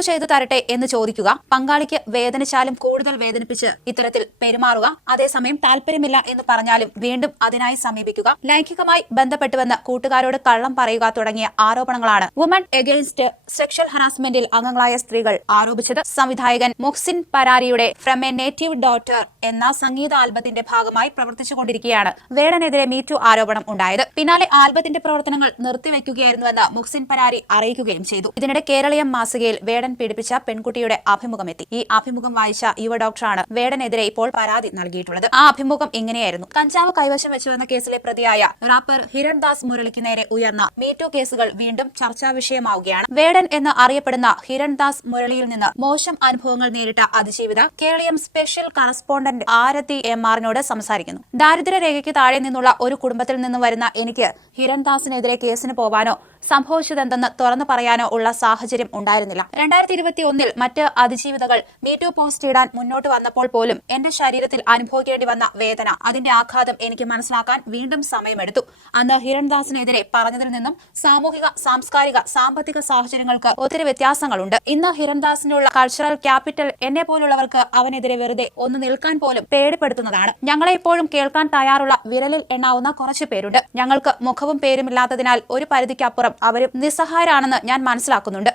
Vote ചെയ്തു തരട്ടെ എന്ന് ചോദിക്കുക, പങ്കാളിക്ക് വേദനിച്ചാലും കൂടുതൽ വേദനിപ്പിച്ച് ഇത്തരത്തിൽ പെരുമാറുക, അതേസമയം താല്പര്യമില്ല എന്ന് പറഞ്ഞാലും വീണ്ടും അതിനായി സമീപിക്കുക, ലൈംഗികമായി ബന്ധപ്പെട്ടുവെന്ന് കൂട്ടുകാരോട് കള്ളം പറയുക തുടങ്ങിയ ആരോപണങ്ങളാണ് വുമൺ എഗെയിൻസ്റ്റ് സെക്ഷൽ ഹറാസ്മെന്റിൽ അംഗങ്ങളായ സ്ത്രീകൾ ആരോപിച്ചത്. സംവിധായകൻ മുഹ്സിൻ പരാരിയുടെ ഫ്രം എ നേറ്റീവ് ഡോട്ടർ എന്ന സംഗീത ആൽബത്തിന്റെ ഭാഗമായി പ്രവർത്തിച്ചുകൊണ്ടിരിക്കുകയാണ് വേടനെതിരെ മീറ്റു ആരോപണം ഉണ്ടായത്. പിന്നാലെ ആൽബത്തിന്റെ പ്രവർത്തനങ്ങൾ നിർത്തിവെക്കുകയായിരുന്നുവെന്ന് മുഹ്സിൻ പരാരി അറിയിക്കുകയും ചെയ്തു. ഇതിനിടെ കേരളീയം മാസികയിൽ വേടൻ പീഡിപ്പിച്ച പെൺകുട്ടിയുടെ അഭിമുഖമെത്തി. ഈ അഭിമുഖം വായിച്ച യുവ ഡോക്ടറാണ് വേടനെതിരെ ഇപ്പോൾ പരാതി നൽകിയിട്ടുള്ളത്. ആ അഭിമുഖം ഇങ്ങനെയായിരുന്നു: കഞ്ചാവ് കൈവശം വെച്ചുവെന്ന കേസിലെ പ്രതിയായ റാപ്പർ ഹിരൺദാസ് മുരളിക്ക് നേരെ ഉയർന്ന മീറ്റു കേസുകൾ വീണ്ടും ചർച്ചാ വിഷയമാവുകയാണ്. വേടൻ എന്ന് അറിയപ്പെടുന്ന ഹിരൺദാസ് മുരളിയിൽ നിന്ന് മോശം അനുഭവങ്ങൾ നേരിട്ട അതിജീവിത കേരളീയം സ്പെഷ്യൽ കറസ്പോണ്ടന്റ് ആരതി എം.ആറിനോട് സംസാരിക്കുന്നു. ദാരിദ്ര്യരേഖയ്ക്ക് താഴെ നിന്നുള്ള ഒരു കുടുംബത്തിൽ നിന്ന് വരുന്ന എനിക്ക് ഹിരൺദാസിനെതിരെ കേസിന് പോവാനോ സംഭവിച്ചതെന്തെന്ന് തുറന്നു പറയാനോ ഉള്ള സാഹചര്യം ഉണ്ടായിരുന്നില്ല. 2021 മറ്റ് അതിജീവിതകൾ മീറ്റു പോസ്റ്റ് ഇടാൻ മുന്നോട്ട് വന്നപ്പോൾ പോലും എന്റെ ശരീരത്തിൽ അനുഭവിക്കേണ്ടി വന്ന വേദന, അതിന്റെ ആഘാതം എനിക്ക് മനസ്സിലാക്കാൻ വീണ്ടും സമയമെടുത്തു. അന്ന് ഹിരൺദാസിനെതിരെ പറഞ്ഞതിൽ നിന്നും സാമൂഹിക, സാംസ്കാരിക, സാമ്പത്തിക സാഹചര്യങ്ങൾക്ക് ഒത്തിരി വ്യത്യാസങ്ങളുണ്ട്. ഇന്ന് ഹിരൺദാസിനുള്ള കൾച്ചറൽ ക്യാപിറ്റൽ എന്നെ പോലുള്ളവർക്ക് അവനെതിരെ വെറുതെ ഒന്ന് നിൽക്കാൻ പോലും പേടിപ്പെടുത്തുന്നതാണ്. ഞങ്ങളെ ഇപ്പോഴും കേൾക്കാൻ തയ്യാറുള്ള വിരലിൽ എണ്ണാവുന്ന കുറച്ചു പേരുണ്ട്. ഞങ്ങൾക്ക് മുഖവും പേരുമില്ലാത്തതിനാൽ ഒരു പരിധിക്കപ്പുറം അവരും നിസ്സഹായരാണെന്ന് ഞാൻ മനസ്സിലാക്കുന്നുണ്ട്.